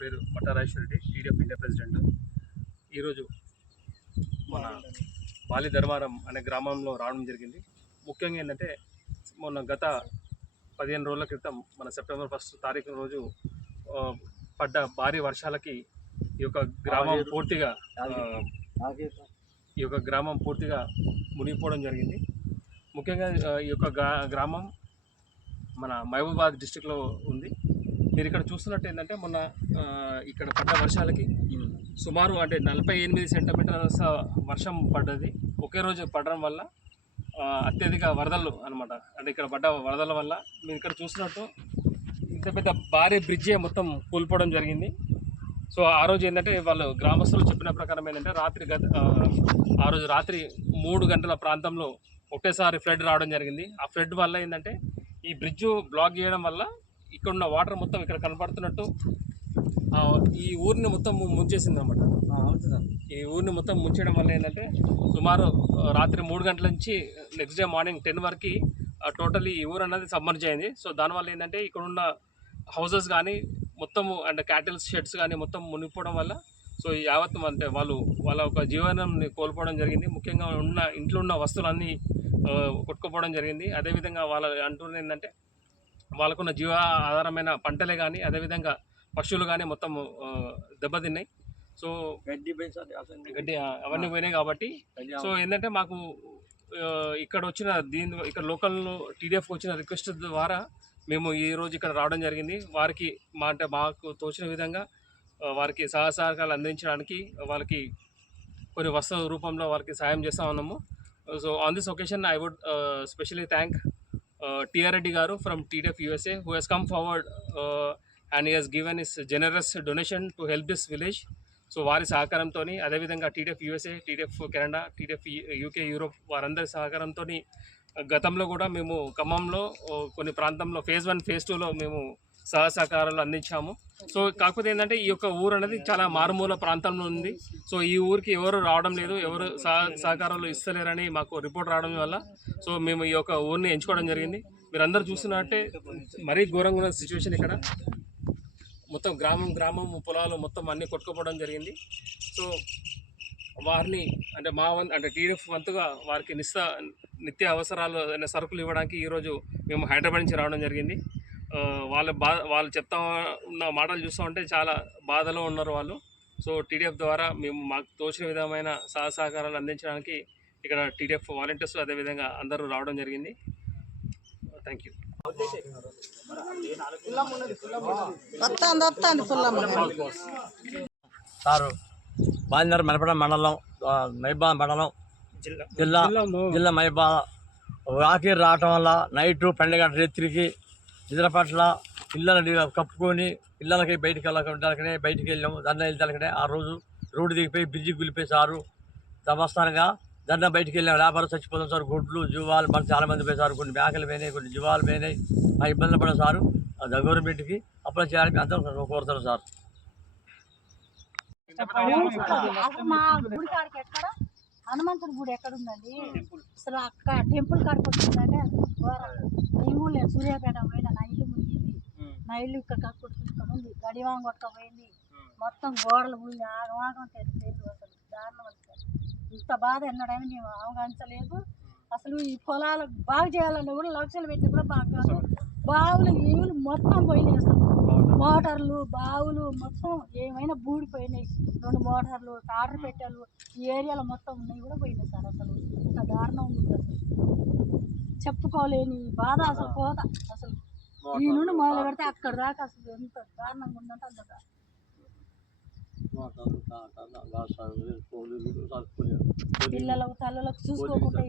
పేరు మట్టారాజేశ్వర Reddy, TDF India president. ఈరోజు మన బాలి ధర్మారం అనే గ్రామంలో రావడం జరిగింది. ముఖ్యంగా ఏంటంటే మొన్న గత 15 రోజుల క్రితం మన సెప్టెంబర్ 1 తారీఖు రోజు పడ్డ భారీ వర్షాలకి ఈ యొక్క గ్రామం పూర్తిగా మునిగిపోవడం జరిగింది. ముఖ్యంగా ఈ యొక్క గ్రామం మన మహబూబాబాద్ డిస్టిక్లో ఉంది. మీరు ఇక్కడ చూస్తున్నట్టు ఏంటంటే మొన్న ఇక్కడ పడ్డ వర్షాలకి సుమారు అంటే 48 సెంటీమీటర్ల వర్షం పడ్డది. ఒకే రోజు పడడం వల్ల అత్యధిక వరదలు అనమాట. అంటే ఇక్కడ పడ్డ వరదల వల్ల మీరు ఇక్కడ చూసినట్టు ఇంత పెద్ద భారీ బ్రిడ్జి మొత్తం కూలిపోవడం జరిగింది. సో ఆ రోజు ఏంటంటే వాళ్ళు గ్రామస్తులు చెప్పిన ప్రకారం ఏంటంటే ఆ రోజు రాత్రి 3 గంటల ప్రాంతంలో ఒకేసారి ఫ్లడ్ రావడం జరిగింది. ఆ ఫ్లడ్ వల్ల ఏంటంటే ఈ బ్రిడ్జ్ బ్లాక్ చేయడం వల్ల ఇక్కడ ఉన్న వాటర్ మొత్తం ఇక్కడ కనపడుతున్నట్టు ఈ ఊరిని మొత్తం ముంచేసింది అనమాట. ఈ ఊరిని మొత్తం ముంచడం వల్ల ఏంటంటే సుమారు రాత్రి 3 గంటల నుంచి నెక్స్ట్ డే మార్నింగ్ 10 వరకు టోటలీ ఈ ఊరు అన్నది సబ్మర్జ్ అయింది. సో దానివల్ల ఏంటంటే ఇక్కడ ఉన్న హౌసెస్ కానీ మొత్తము అండ్ క్యాటిల్ షెడ్స్ కానీ మొత్తం మునిగిపోవడం వల్ల సో యావత్ అంటే వాళ్ళ ఒక జీవనాన్ని కోల్పోవడం జరిగింది. ముఖ్యంగా ఇంట్లో ఉన్న వస్తువులన్నీ కొట్టుకుపోవడం జరిగింది. అదేవిధంగా వాళ్ళు అంటున్నది ఏంటంటే వాళ్ళకున్న జీవ ఆధారమైన పంటలే కానీ అదేవిధంగా పశువులు కానీ మొత్తం దెబ్బతిన్నాయి. సో గడ్డి అవన్నీ పోయినాయి. కాబట్టి సో ఏంటంటే మాకు ఇక్కడ లోకల్ టీడీఎఫ్కి వచ్చిన రిక్వెస్ట్ ద్వారా మేము ఈరోజు ఇక్కడ రావడం జరిగింది. వారికి మాకు తోచిన విధంగా వారికి సహకారాలు అందించడానికి వాళ్ళకి కొన్ని వస్తువుల రూపంలో వారికి సాయం చేస్తూ ఉన్నాము. So on this occasion I would specially thank TR Reddy garu from TDF USA who has come forward and he has given his generous donation to help this village. So వారి సహకారంతో అదేవిధంగా TDF USA, TDF Canada, TDF UK, Europe వారందరి సహకారంతో గతంలో కూడా మేము ఖమ్మంలో కొన్ని ప్రాంతంలో ఫేజ్ 1, ఫేజ్ 2లో మేము సహకారాలు అందించాము. సో కాకపోతే ఏంటంటే ఈ యొక్క ఊరు అనేది చాలా మారుమూల ప్రాంతంలో ఉంది. సో ఈ ఊరికి ఎవరు రావడం లేదు, ఎవరు సహకారాలు ఇస్తలేరని మాకు రిపోర్ట్ రావడం వల్ల సో మేము ఈ యొక్క ఊరిని ఎంచుకోవడం జరిగింది. మీరు అందరూ చూస్తున్నట్టే మరీ ఘోరంగా ఉన్న సిచ్యువేషన్. ఇక్కడ మొత్తం గ్రామం పొలాలు మొత్తం అన్నీ కొట్టుకుపోవడం జరిగింది. సో వారిని అంటే TDF వంతుగా వారికి నిత్య అవసరాలు సరుకులు ఇవ్వడానికి ఈరోజు మేము హైదరాబాద్ నుంచి రావడం జరిగింది. వాళ్ళు చెప్తా ఉన్న మాటలు చూస్తూ ఉంటే చాలా బాధలో ఉన్నారు వాళ్ళు. సో TDF ద్వారా మేము మాకు తోచిన విధమైన సహకారాలు అందించడానికి ఇక్కడ TDF వాలంటీర్స్ అదేవిధంగా అందరూ రావడం జరిగింది. Thank you. సారు బాలిందర్ మెనపడం మండలం, మహబూబాబాద్ మండలం, జిల్లా మహబూబాబాద్. ఆఖరి రావటం వల్ల నైటు 12 గంటల రాత్రికి నిద్ర పట్ల పిల్లలని కప్పుకొని పిల్లలకి బయటికి వెళ్ళకనే బయటికి వెళ్ళాము. దండ వెళ్తాకనే ఆ రోజు రోడ్డు దిగిపోయి బ్రిడ్జి కూలిపోయి సారు సమస్తానంగా దండ బయటికి వెళ్ళాము. వ్యాపారం చచ్చిపోతాం సార్. గుడ్లు జీవాలు మన చాలా మంది పోయి సార్. కొన్ని మేకలు పోయినాయి, కొన్ని జీవాలు పోయినాయి. ఆ ఇబ్బందులు పడే సారు గవర్నమెంట్కి అప్లై చేయాలని అందరూ కోరుతారు సార్. హనుమంతుడి గుడి ఎక్కడుందండి? అసలు అక్కడ టెంపుల్ కాడికి వచ్చిందంటే మేము లేదు. సూర్యాపేట పోయినా నా ఇల్లు మునిగింది. నా ఇల్లు ఇక్కడ కట్టుకుంటుకొని ఉంది. గడివాం కొట్టకపోయింది. మొత్తం గోడలు పోయి ఆగమాగం తెలియదు. అసలు దారుణం. ఇంత బాధ ఎన్నడైనా మేము అవగాహించలేదు. అసలు ఈ పొలాలు బాగు చేయాలన్నా కూడా లక్షలు పెట్టి కూడా బాగా బావులు ఇవులు మొత్తం పోయినాయి. అసలు మోటార్లు బావులు మొత్తం ఏమైనా బూడిపోయినాయి. 2 మోటార్లు టాటర్ పెట్టాలు ఈ ఏరియాలో మొత్తం ఉన్నాయి కూడా పోయినాయి సార్. అసలు ఇంత దారుణం ఉంది. అసలు చెప్పుకోలేని బాధ. అసలు పోత అసలు ఈ నుండి మొదలు పెడితే అక్కడ దాకా అసలు ఎంత దారుణంగా ఉందంటే అంత తల్లులకు చూసుకోకుండా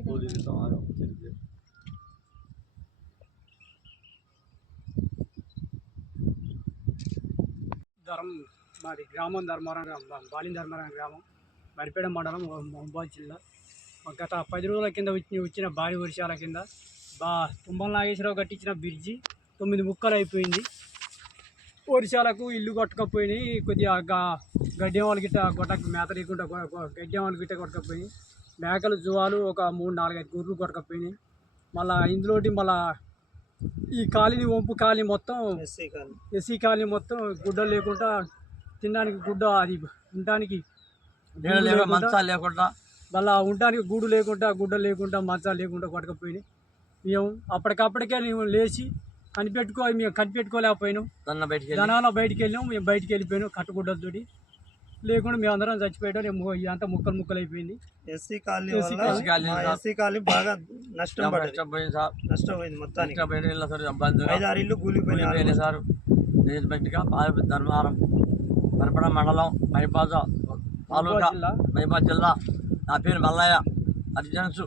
మాది గ్రామం బాలిన ధర్మారం గ్రామం, మరిపేడ మండలం, మహబూబాబాద్ జిల్లా. గత 10 రోజుల కింద వచ్చిన భారీ వర్షాల కింద తుమ్మల నాగేశ్వరరావు కట్టించిన బ్రిడ్జి 9 ముక్కలు అయిపోయింది. వర్షాలకు ఇల్లు కొట్టకపోయినాయి. కొద్దిగా గడ్డి వాళ్ళు గిట్ట మేత లేకుండా గడ్డి వాళ్ళు గిట్ట కొట్టకపోయినాయి. మేకలు జువాలు ఒక 3-4-5 గొర్రెలు కొట్టకపోయినాయి. మళ్ళీ ఇందులోటి ఈ కాలనీ వంపు కాలనీ మొత్తం ఎస్సీ కాలనీ మొత్తం గుడ్డలు లేకుండా తినడానికి గుడ్డ అది ఉండడానికి నీళ్ళు లేకుండా మంచాలు లేకుండా మళ్ళీ ఉండడానికి గూడు లేకుండా గుడ్డ లేకుండా మంచాలు లేకుండా కొట్టకపోయినాయి. మేము అప్పటికప్పటికే మేము లేచి మేము కనిపెట్టుకోలేకపోయినాం. జనాల బయటికి వెళ్ళాం, మేము బయటికి వెళ్ళిపోయినాం కట్టుగుడ్డలతోటి. లేకుండా మేము అందరం చచ్చిపోయాం. ఇదంతా ముక్కలు అయిపోయింది. ఎస్సీ కాలనీ బాగా నష్టపోయింది మొత్తానికి. 5-6 ఇల్లు కూలిపోయినాయి సార్. బయటగా ధర్మవరం మరపడం మండలం మైబాద్ తాలూకా మైబాద్ జిల్లా. నా పేరు మల్లయ్య అర్జెన్సు.